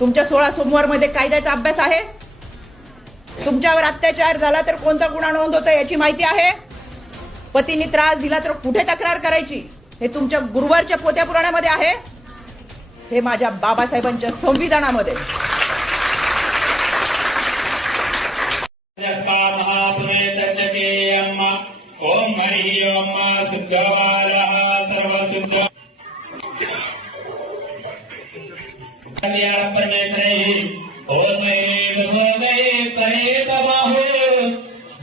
तुमच्या 16 सोमवार मध्ये कायद्याचा अभ्यास आहे? तुमच्यावर अत्याचार झाला तर कोणता गुन्हा नोंद होतो याची माहिती आहे? पतीने त्रास दिला तर कुठे तक्रार करायची हे तुमच्या गुरुवारच्या पोत्या पुराणामध्ये आहे? हे माझ्या बाबासाहेबांच्या संविधानामध्ये. ओम हरि ओम शुद्धवालः सर्वशुद्ध परमेश्वरी ओम परे तबाहो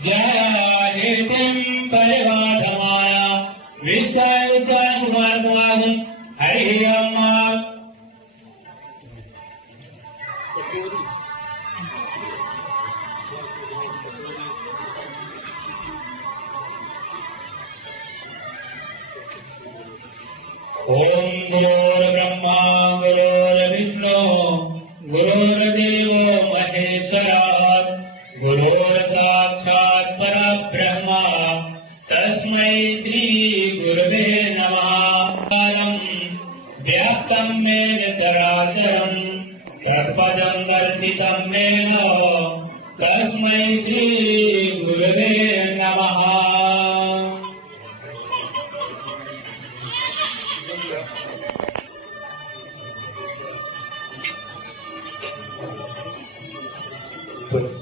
जयतिम परिवाधमाया विश्वायुद्धानुवादमागं हरि ओम. ओम गुरुर्ब्रह्मा गुरुर्विष्णु गुरुर्देवो महेश्वरः गुरुर्साक्षात् परब्रह्म तस्मै श्री गुरवे नमः. व्याप्तं येन चराचरं तत्पदं दर्शितं येन तस्मै श्री गुरवे नमः. But